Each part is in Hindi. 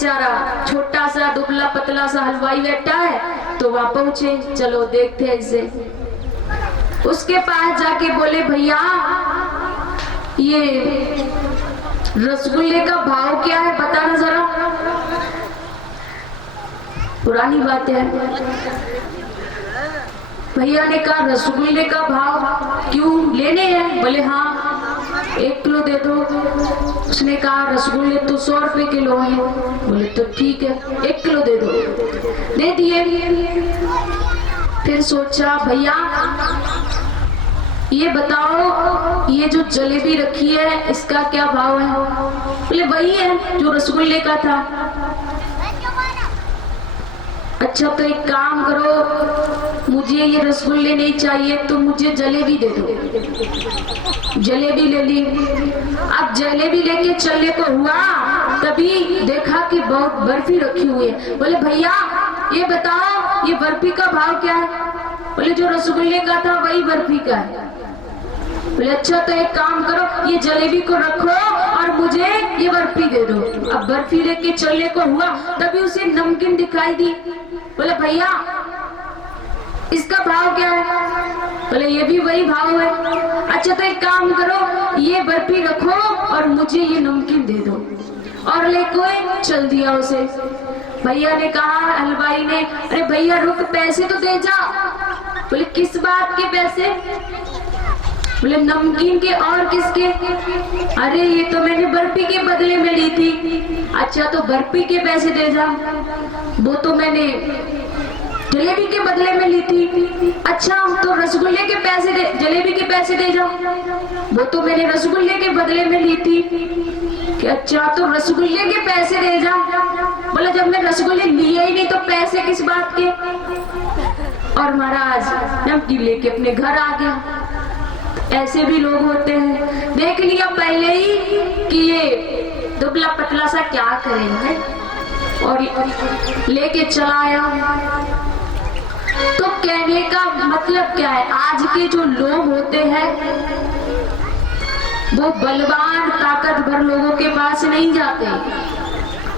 बेचारा छोटा सा दुबला पतला सा हलवाई बैठा है। तो वहां पहुंचे, चलो देखते हैं इसे। उसके पास जाके बोले, भैया ये रसगुल्ले का भाव क्या है, बताना जरा। पुरानी बात है। भैया ने कहा, रसगुल्ले का भाव क्यों लेने हैं? बोले हाँ, 1 किलो दे दो। उसने कहा, रसगुल्ले तो 100 रुपए किलो है। बोले तो ठीक है, 1 किलो दे दो। दे दिए। फिर सोचा, भैया ये बताओ, ये जो जलेबी रखी है इसका क्या भाव है? बोले वही है जो रसगुल्ले का था। अच्छा तो एक काम करो, मुझे ये रसगुल्ले नहीं चाहिए तो मुझे जलेबी दे दो। जलेबी ले ली। अब जलेबी लेके चलने को हुआ, तभी देखा कि बहुत बर्फी रखी हुई है। बोले भैया ये बताओ, ये बर्फी का भाव क्या है? बोले जो रसगुल्ले का था वही बर्फी का है। बोले अच्छा तो एक काम करो, ये जलेबी को रखो और मुझे ये बर्फी दे दो। अब बर्फी लेके चलने को हुआ, तभी उसे नमकीन दिखाई दी। बोले भैया इसका भाव क्या है? बोले ये भी वही भाव है। अच्छा तो एक काम करो, ये बर्फी रखो और मुझे ये नमकीन दे दो। और लेके चल दिया उसे। भैया ने कहा, हलवाई ने, अरे भैया रुक, पैसे तो दे जा। बोले किस बात के पैसे? बोले नमकीन के। और किसके? अरे ये तो मैंने बर्फी के बदले में ली थी। अच्छा तो बर्फी के पैसे दे जा। वो तो मैंने जलेबी के बदले में ली थी। अच्छा तो रसगुल्ले के पैसे दे, जलेबी के पैसे दे जाओ। वो तो मैंने रसगुल्ले के बदले में ली थी। कि अच्छा तो रसगुल्ले के पैसे दे जा। बोला जब मैं रसगुल्ले लिए ही नहीं तो पैसे किस बात के? और महाराज नमकीन लेके अपने घर आ गया। ऐसे भी लोग होते हैं। देख लिया पहले ही कि ये दुबला पतला सा क्या करेंगे, और लेके चला आया। तो कहने का मतलब क्या है, आज के जो लोग होते हैं वो बलवान ताकतवर लोगों के पास नहीं जाते,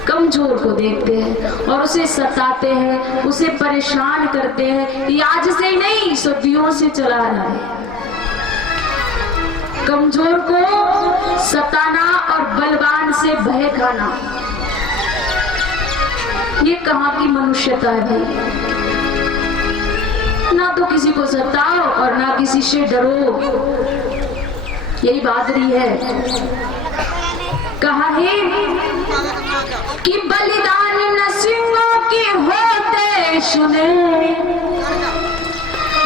कमजोर को देखते हैं और उसे सताते हैं, उसे परेशान करते हैं। ये आज से नहीं, सदियों से चला रहा है। कमजोर को सताना और बलवान से भय खाना, ये कहाँ की मनुष्यता है भाई? ना तो किसी को सताओ और ना किसी से डरो, यही बहादुरी है। कहा है कि बलिदान नरसिंहों के होते सुने,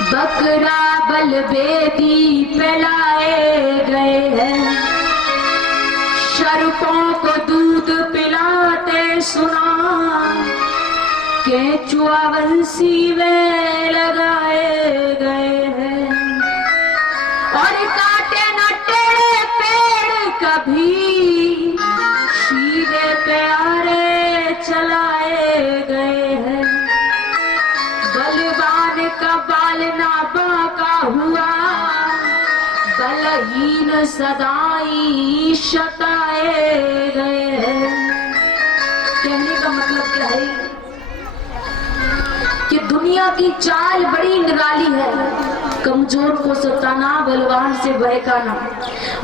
बकरा बलवेदी पिलाए गए हैं। शर्पों को दूध पिलाते सुना, केचुआ बंसी में लगाए गए हैं। और काटे न टेढ़े पेड़ कभी, सीधे प्यारे चलाए गए हैं। बलवान का बाल ना बांका हुआ, बलहीन सदाई शताए गए हैं। कहने का मतलब क्या है कि दुनिया की चाल बड़ी निराली है, कमजोर को सताना, बलवान से बहकाना।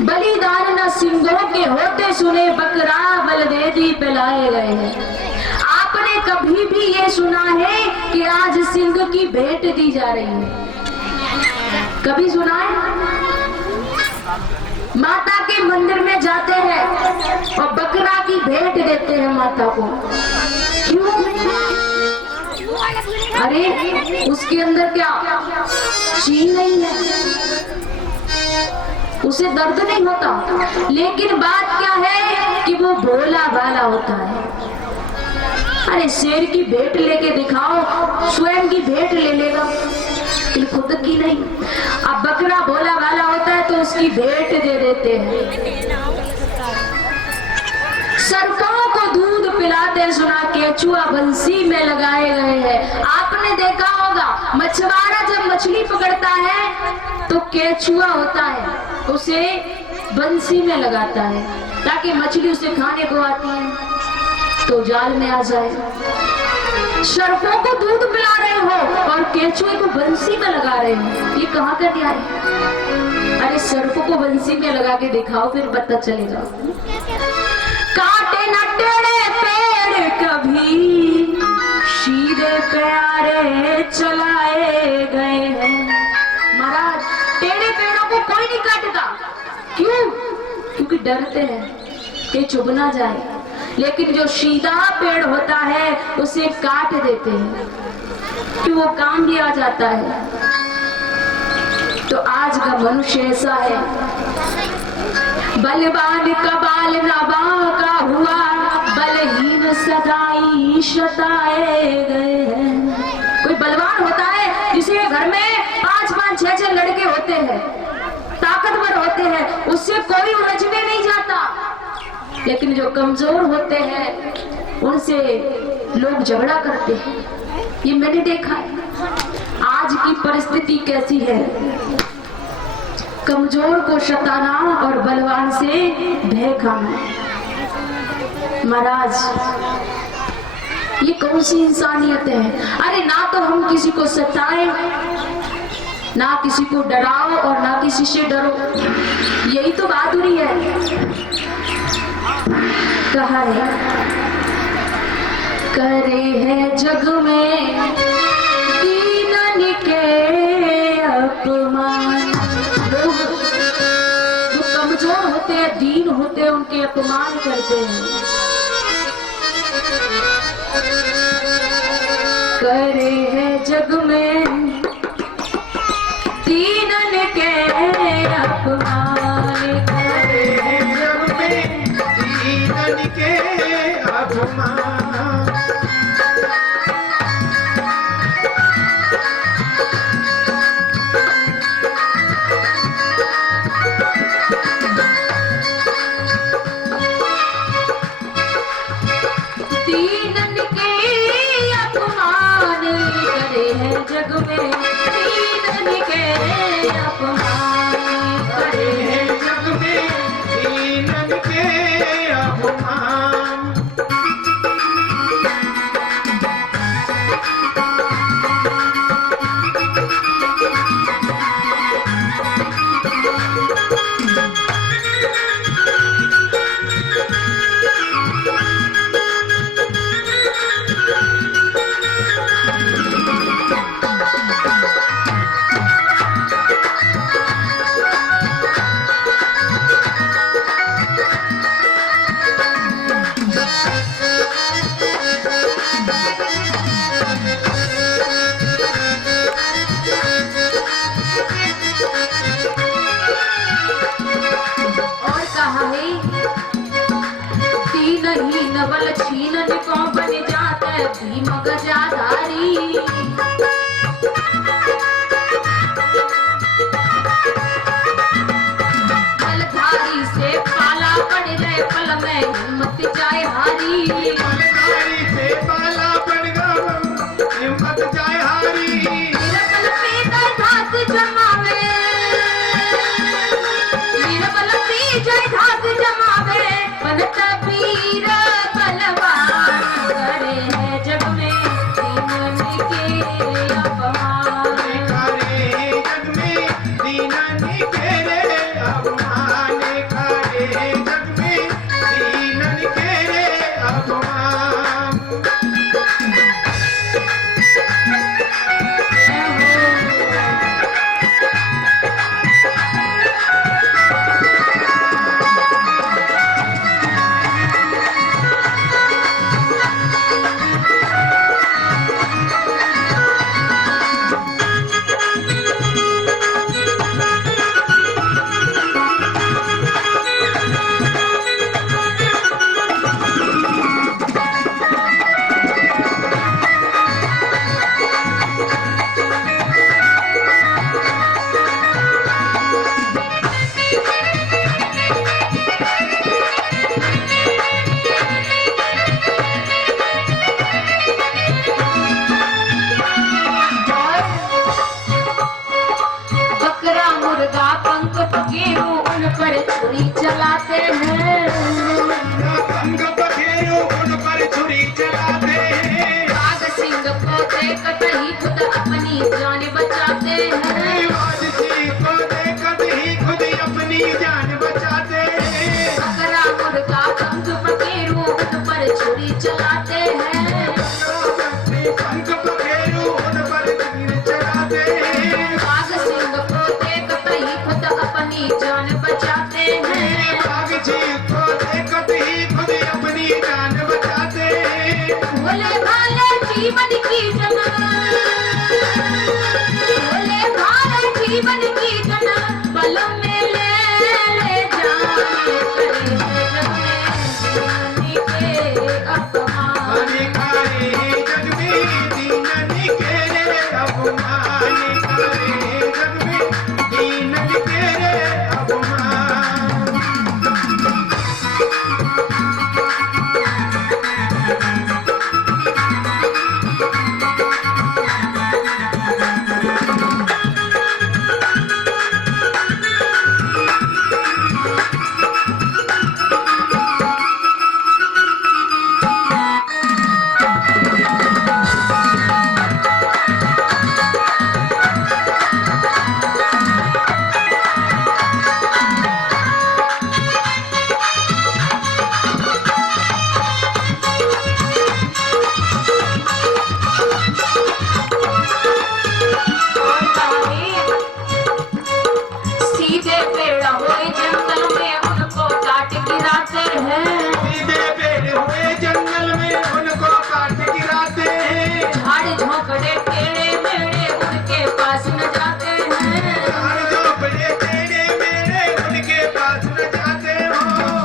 बलिदान न सिंहों के होते सुने, बकरा बलवेदी पिलाए गए हैं। आपने कभी भी ये सुना है कि आज सिंह की भेंट दी जा रही है? कभी सुना है? माता के मंदिर में जाते हैं और बकरा की भेंट देते हैं माता को। क्यों? अरे उसके अंदर क्या चीन नहीं है, उसे दर्द नहीं होता। लेकिन बात क्या है कि वो भोला भाला होता है। अरे शेर की भेंट लेके दिखाओ, स्वयं की भेंट ले लेगा, खुद की नहीं। अब बकरा भोला भाला होता है तो उसकी भेंट दे देते हैं। सर्पों को दूध पिलाते सुना, केचुआ बंसी में लगाए गए हैं। आपने देखा होगा मछुआरा जब मछली पकड़ता है तो केचुआ होता है, उसे बंसी में लगाता है ताकि मछली उसे खाने को आती है। तो जाल में आ जाए। सर्पों को दूध पिला रहे हो और केंचुए को बंसी में लगा रहे हो, ये कहाँ का न्याय? अरे सर्पों को बंसी में लगा के दिखाओ, फिर पता चलेगा। काटे न टेढ़े पेड़ कभी, सीधे प्यारे चलाए गए हैं। महाराज, टेढ़े पेड़ों को कोई नहीं काटता, क्यों? क्योंकि डरते हैं कि चुभ ना जाए। लेकिन जो सीधा पेड़ होता है उसे काट देते हैं कि वो काम भी आ जाता है। तो आज का मनुष्य ऐसा है, बलवान का बाल ना बांका हुआ, बलहीन सदाई शताए गए हैं। कोई बलवान होता है जिसके घर में 5-5, 6-6 लड़के होते हैं, ताकतवर होते हैं, उससे कोई उलझने नहीं जाता। लेकिन जो कमजोर होते हैं उनसे लोग झगड़ा करते हैं, ये मैंने देखा है। आज की परिस्थिति कैसी है, कमजोर को सताना और बलवान से भय खाना। महाराज, ये कौन सी इंसानियत है? अरे ना तो हम किसी को सताएं, ना किसी को डराओ और ना किसी से डरो, यही तो बहादुरी है। कहा है, करे है जग में दीनन के अपमान। लोग जो कमजोर होते हैं, दीन होते हैं, उनके अपमान करते हैं। करे है जग में दीनन के अपमान, करे है जग में दीनन के अपमान। दीनन के अपमान, करे है जग में दीनन के अपमान, करे है जग में दीनन के अपमान। बल छीनन को बन जाता है भीम गजाधारी। बलधारी से पाला पड़ गए पल में हिम्मत जाए हारी। बलधारी से पाला पड़ गए हिम्मत जाए हारी। बल पे धात जमावे, बल पे जय धात जमावे, बनत वीर बलवान, करे है जग में दीनन के अपमान, करे जग में दीनन के अपमान, करे जग में दीनन के अपमान। छुरी चलाते हैं, पंख पखेरु उन पर छुरी चलाते हैं, पंख पखेरु उन पर तीर चलाते हैं, बाघ सिंह को देखते ही खुद अपनी जान बचाते हैं, बाघ सिंह को देखते ही खुद अपनी जान बचाते हैं, भोले भाले जीवन की जना, भोले भाले जीवन की जना, पल में ले जाने करे अपमान, करे जग में दीनन के अपमान, करे जग में दीनन के अपमान। सीधे पेड़ हुए जंगल में उनको काट गिराते हैं, सीधे पेड़ हुए जंगल में उनको काट गिराते हैं, झाड़ झोंपड़े टेढ़े मेढ़े उनके पास न जाते हैं, झाड़ झोंपड़े टेढ़े मेढ़े उनके पास न जाते हो,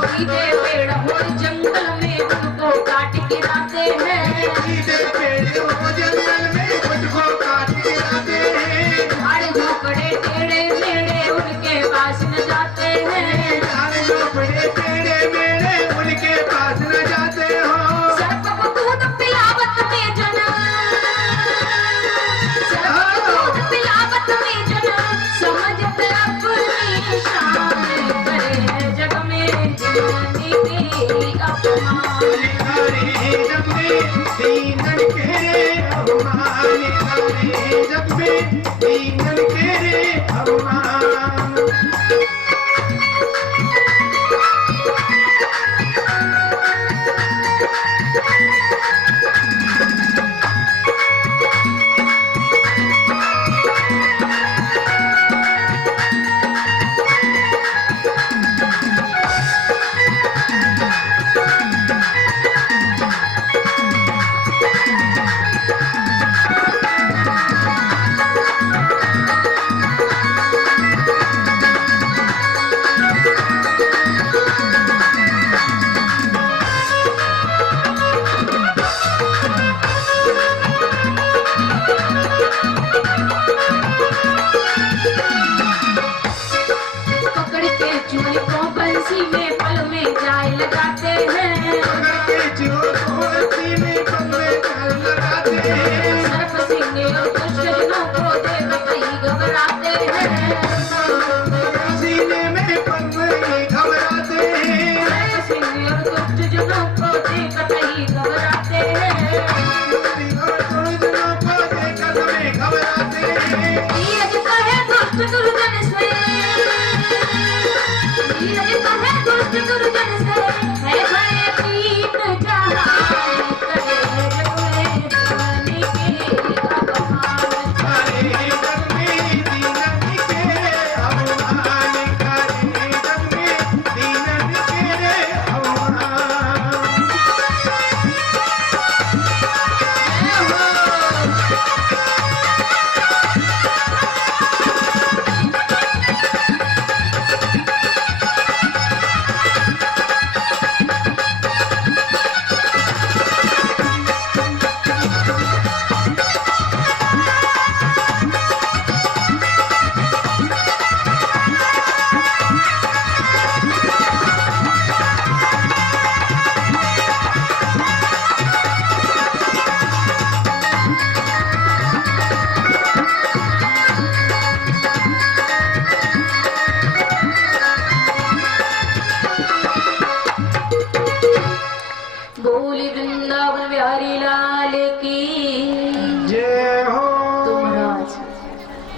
सीधे पेड़ हुए जंगल में उनको काट गिराते हैं, सीधे पेड़ हुए जंगल में उनको काट गिराते हैं, झाड़ झोंपड़े टेढ़े मेढ़े उनके पास न जाते हैं, झाड़ झोंपड़े टेढ़े मेढ़े उनके पास न जाते हो, सर्प को दूध पिलावत में जना, सर्प को दूध पिलावत में जना, समझते अपनी शान, करे जग में जीने की अपमान, करे जग में दीनन के अपमान, करे जग में दीनन के अपमान। पकड़ के चूड़ी को बंसी में पल में जाए लगाते हैं, सर्प सिंह और दुष्ट जनों को देखते ही घबराते हैं, सर्प सिंह और दुष्ट जनों को देखते ही घबराते हैं, धीरज कहे दुष्ट दुर्जन से, धीरज कहे दुष्ट दुर्जन से, है भय तीन जहान, करे जग में जाने के अपमान,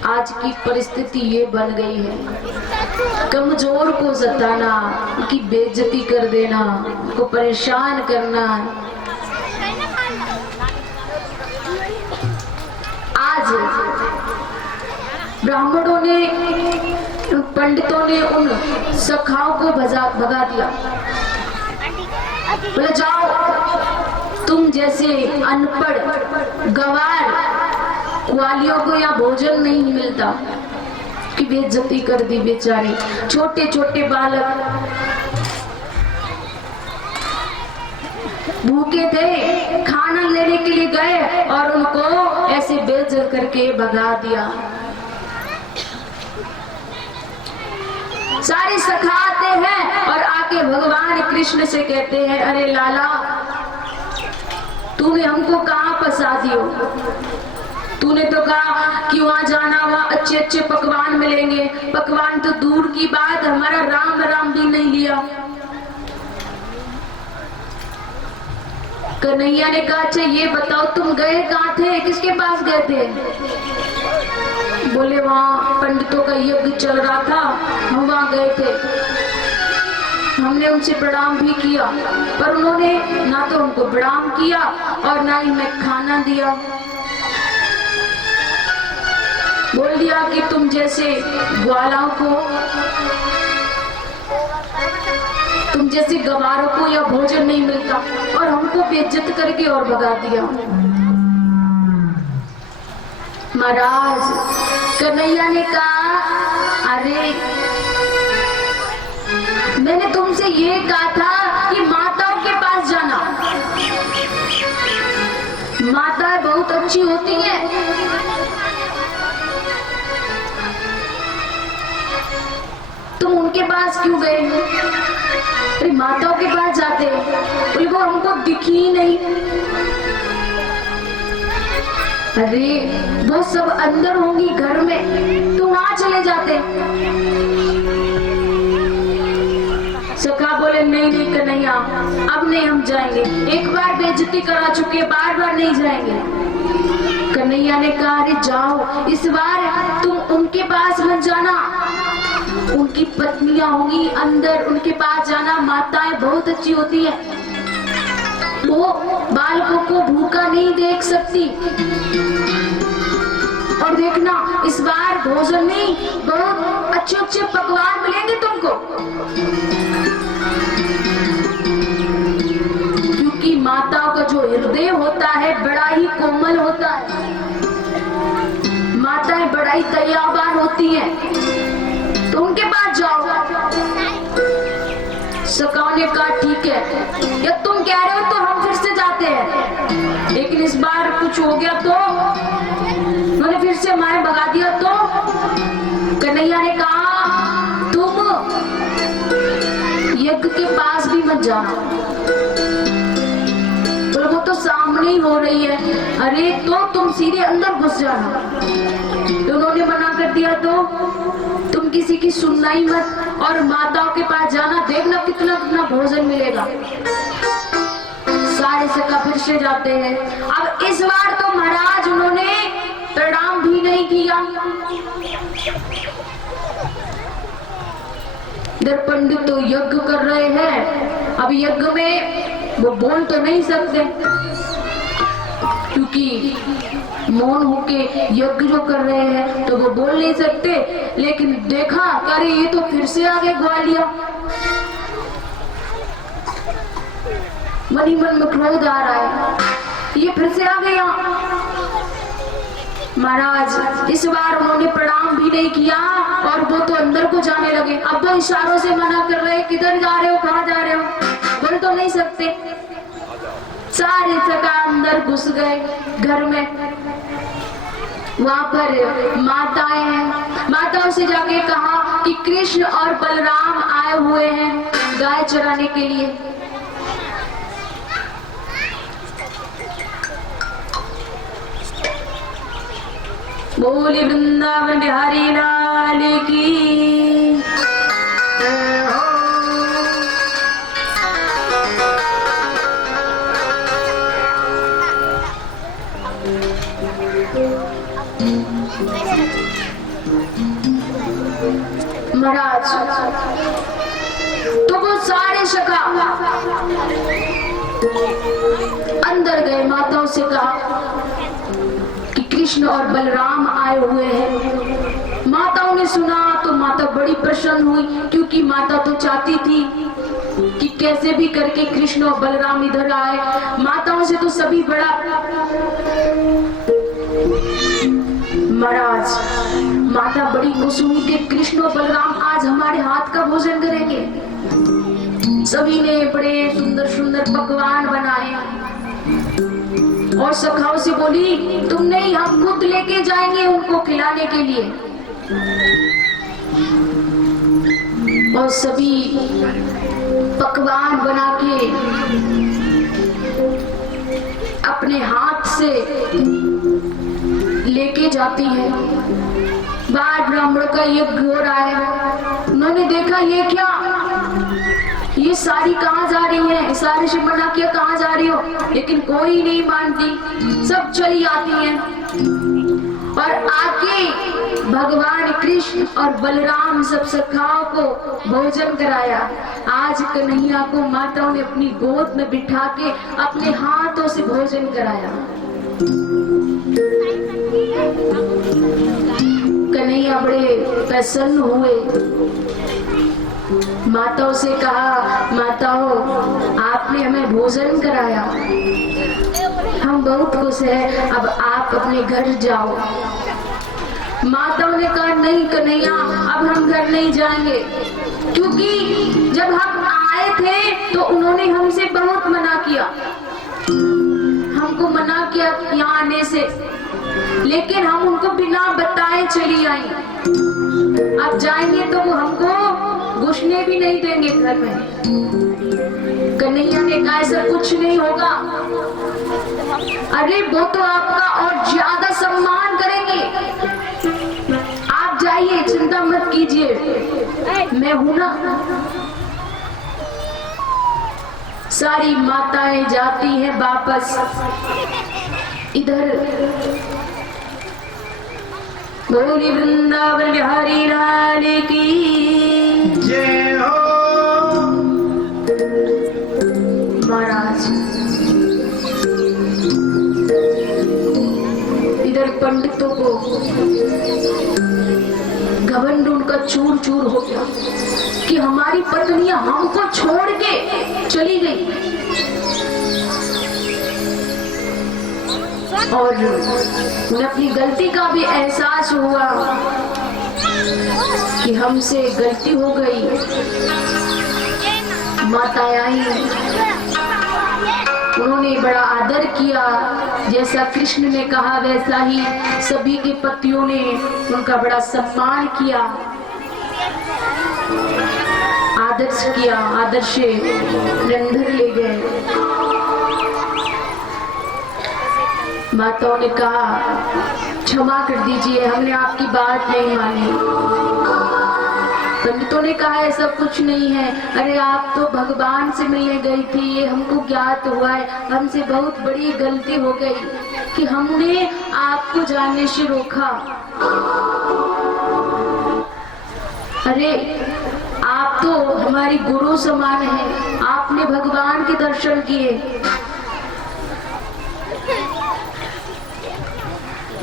आज की परिस्थिति ये बन गई है, कमजोर को सताना, उनकी बेइज्जती कर देना, उनको परेशान करना, ब्राह्मणों ने, पंडितों ने उन सखाओं को भगा दिया। बोले जाओ, तुम जैसे अनपढ़ गवार ग्वालियों को यहाँ भोजन नहीं मिलता। की बेइज्जती कर दी बेचारे। छोटे छोटे बालक भूखे थे, खाना लेने के लिए गए और उनको ऐसे बेइज्जत करके भगा दिया। सारे सखा आते हैं और आके भगवान कृष्ण से कहते हैं, अरे लाला, तूने हमको कहाँ फंसा दियो? तूने तो कहा कि वहां जाना, वहां अच्छे अच्छे पकवान मिलेंगे। पकवान तो दूर की बात, हमारा राम राम भी नहीं लिया। कन्हैया ने कहा, अच्छा ये बताओ तुम गए कहाँ थे, किसके पास गए थे? बोले वहां पंडितों का यज्ञ चल रहा था, हम वहां गए थे। हमने उनसे प्रणाम भी किया, पर उन्होंने ना तो उनको प्रणाम किया और ना ही मैं खाना दिया। बोल दिया कि तुम जैसे ग्वालों को, तुम जैसे गवारों को या भोजन नहीं मिलता, और हमको बेइज्जत करके और भगा दिया। महाराज कन्हैया ने कहा, अरे मैंने तुमसे ये कहा था कि माताओं के पास जाना। माताएं बहुत अच्छी होती हैं, तुम उनके पास क्यों गए? अरे माताओं के पास जाते, बोले वो हमको दिखी ही नहीं। अरे वो सब अंदर होंगी घर में, तुम वहां चले जाते। सखा बोले नहीं नहीं कन्हैया, अब नहीं हम जाएंगे, एक बार बेइज्जती करा चुके, बार बार नहीं जाएंगे। कन्हैया ने कहा, अरे जाओ, इस बार तुम उनके पास मत जाना, उनकी पत्नियां होंगी अंदर, उनके पास जाना। माताएं बहुत अच्छी होती है, वो बालकों को भूखा नहीं देख सकती। और देखना इस बार भोजन नहीं, बहुत अच्छे अच्छे पकवान मिलेंगे तुमको, क्योंकि माताओं का जो हृदय होता है बड़ा ही कोमल होता है। माताएं बड़ा ही दयावान होती हैं, तो उनके पास जाओ। सखाओं ने कहा ठीक है, या तुम कह रहे हो तो हम फिर से जाते हैं, लेकिन इस बार कुछ हो गया तो, उन्होंने फिर से हमारे भगा दिया तो? कन्हैया ने कहा, तुम यज्ञ के पास भी मत जाना। बोले वो तो सामने ही हो रही है। अरे तो तुम सीधे अंदर घुस जाना। तो उन्होंने मना कर दिया तो तुम किसी की सुनना ही मत, और माताओं के पास जाना, देखना कितना कितना भोजन मिलेगा। सारे सखा फिर से जाते हैं। अब इस बार तो महाराज उन्होंने प्रणाम भी नहीं किया। इधर पंडित तो यज्ञ कर रहे हैं, अब यज्ञ में वो बोल तो नहीं सकते, क्योंकि मौन होके यज्ञ जो कर रहे हैं तो वो बोल नहीं सकते। लेकिन देखा, अरे ये तो फिर से आ गए ग्वालिया। मन ही मन में क्रोध आ रहा है, ये फिर से आ गया। महाराज इस बार उन्होंने प्रणाम भी नहीं किया और वो तो अंदर को जाने लगे। अब वो इशारों से मना कर रहे, किधर जा रहे हो, कहाँ जा रहे हो, बोल तो नहीं सकते। सारे सखा अंदर घुस गए घर में। वहां पर माताएं हैं, माताओं से जाके कहा कि कृष्ण और बलराम आए हुए हैं गाय चराने के लिए। बोली वृंदावन बिहारी लाल की। महाराज तो वो सारे सखा अंदर गए, माताओं से कहा कि कृष्ण और बलराम आए हुए हैं। माताओं ने सुना तो माता बड़ी प्रसन्न हुई, क्योंकि माता तो चाहती थी कि कैसे भी करके कृष्ण और बलराम इधर आए। माताओं से तो सभी बड़ा महाराज, माता बड़ी खुश हुई कि कृष्ण और बलराम आज हमारे हाथ का भोजन करेंगे। सभी ने बड़े सुंदर सुंदर पकवान बनाए और सखाओं से बोली, तुम नहीं, हम खुद लेके जाएंगे उनको खिलाने के लिए। और सभी पकवान बना के अपने हाथ से लेके जाती है। बाहर ब्राह्मणों का यज्ञ हो रहा है। उन्होंने देखा ये क्या, ये सारी कहाँ जा रही है, सारे से मना किया कहाँ जा रही हो, लेकिन कोई नहीं मानती, सब चली आती हैं। और आके भगवान कृष्ण और बलराम सब सखाओं को भोजन कराया। आज कन्हैया को माताओं ने अपनी गोद में बिठा के अपने हाथों से भोजन कराया। कन्हैया बड़े प्रसन्न हुए। माताओं से कहा, माताओं आपने हमें भोजन कराया, हम बहुत खुश हैं, अब आप अपने घर जाओ। माताओं ने कहा, नहीं कन्हैया, अब हम घर नहीं जाएंगे, क्योंकि जब हम आए थे तो उन्होंने हमसे बहुत मना किया, हमको मना किया यहाँ आने से, लेकिन हम उनको बिना बताए चली आई। अब जाएंगे तो वो हमको घुसने भी नहीं देंगे घर में। कन्हैया ने कहा, ऐसा कुछ नहीं होगा, अरे वो तो आपका और ज्यादा सम्मान करेंगे, आप जाइए, चिंता मत कीजिए, मैं हूं ना। सारी माताएं जाती हैं वापस। इधर गौरी वृंदावन बिहारी लाल की जय हो। महाराज इधर पंडितों को घमंड उनका चूर चूर हो गया कि हमारी पत्नियां हमको छोड़ के चली गई, और उन्हें अपनी गलती का भी एहसास हुआ कि हमसे गलती हो गई। माता आई, उन्होंने बड़ा आदर किया, जैसा कृष्ण ने कहा वैसा ही सभी के पतियों ने उनका बड़ा सम्मान किया, आदर्श किया, आदर से अंदर ले गए। माताओं ने कहा, क्षमा कर दीजिए, हमने आपकी बात नहीं मानी। पंडितों ने कहा, ऐसा कुछ नहीं है, अरे आप तो भगवान से मिलने गई थी, ये हमको ज्ञात हुआ है, हमसे बहुत बड़ी गलती हो गई कि हमने आपको जाने से रोका। अरे आप तो हमारी गुरु समान है, आपने भगवान के दर्शन किए।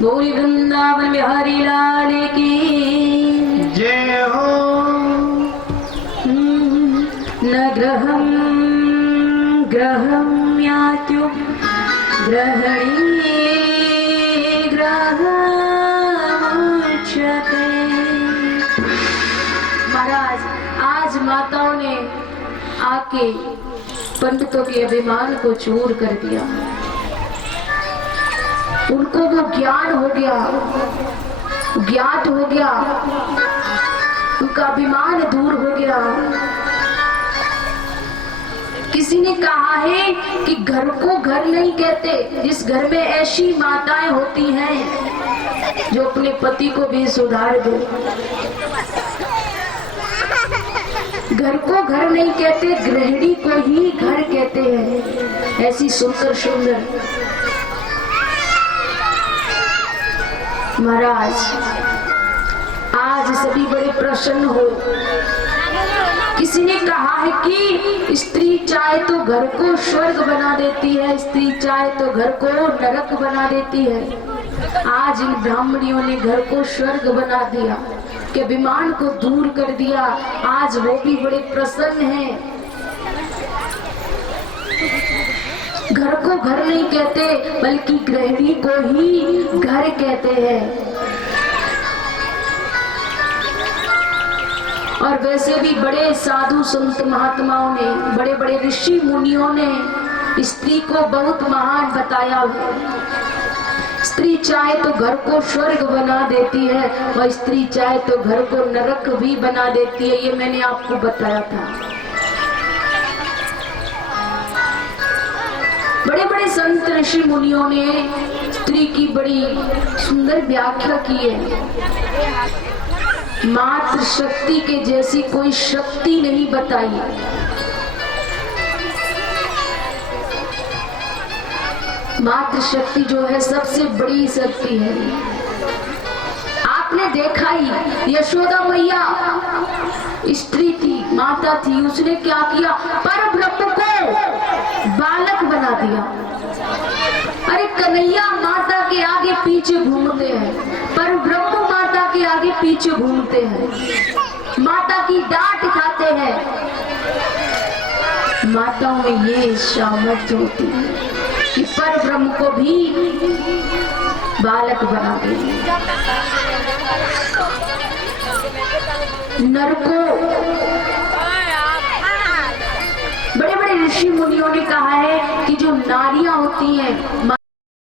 गौरी वृंदावन बिहारी लाल की जय हो। न ग्रहं ग्रहं यात्यो ग्रहणी ग्रहमुच्यते। महाराज आज माताओं ने आके पंडितों के अभिमान को चूर कर दिया, उनको वो ज्ञान हो गया, ज्ञात हो गया, उनका अभिमान दूर हो गया। किसी ने कहा है कि घर को घर नहीं कहते, जिस घर में ऐसी माताएं होती हैं जो अपने पति को भी सुधार दो। घर को घर नहीं कहते, गृहिणी को ही घर कहते हैं। ऐसी सुंदर सुंदर महाराज आज सभी बड़े प्रसन्न हो। किसी ने कहा है कि स्त्री चाहे तो घर को स्वर्ग बना देती है, स्त्री चाहे तो घर को नरक बना देती है। आज इन ब्राह्मणियों ने घर को स्वर्ग बना दिया, के अभिमान को दूर कर दिया। आज वो भी बड़े प्रसन्न हैं। घर को घर नहीं कहते बल्कि गृहिणी को ही घर कहते हैं। और वैसे भी बड़े साधु संत महात्माओं ने, बड़े बड़े ऋषि मुनियों ने स्त्री को बहुत महान बताया है। स्त्री चाहे तो घर को स्वर्ग बना देती है और स्त्री चाहे तो घर को नरक भी बना देती है। ये मैंने आपको बताया था। बड़े बड़े संत ऋषि मुनियों ने स्त्री की बड़ी सुंदर व्याख्या की है। मातृ शक्ति के जैसी कोई शक्ति नहीं बताई। मातृ शक्ति जो है सबसे बड़ी शक्ति है। आपने देखा ही, यशोदा मैया स्त्री थी, माता थी, उसने क्या किया? पर ब्रह्म को बालक बना दिया। अरे कन्हैया माता के आगे पीछे घूमते हैं, पर ब्रह्म माता के आगे पीछे घूमते हैं, माता की डांट खाते हैं। माताओं में ये सामर्थ्य होती है कि पर ब्रह्म को भी बालक बना दे। नर को बड़े बड़े ऋषि मुनियों ने कहा है कि जो नारियां होती हैं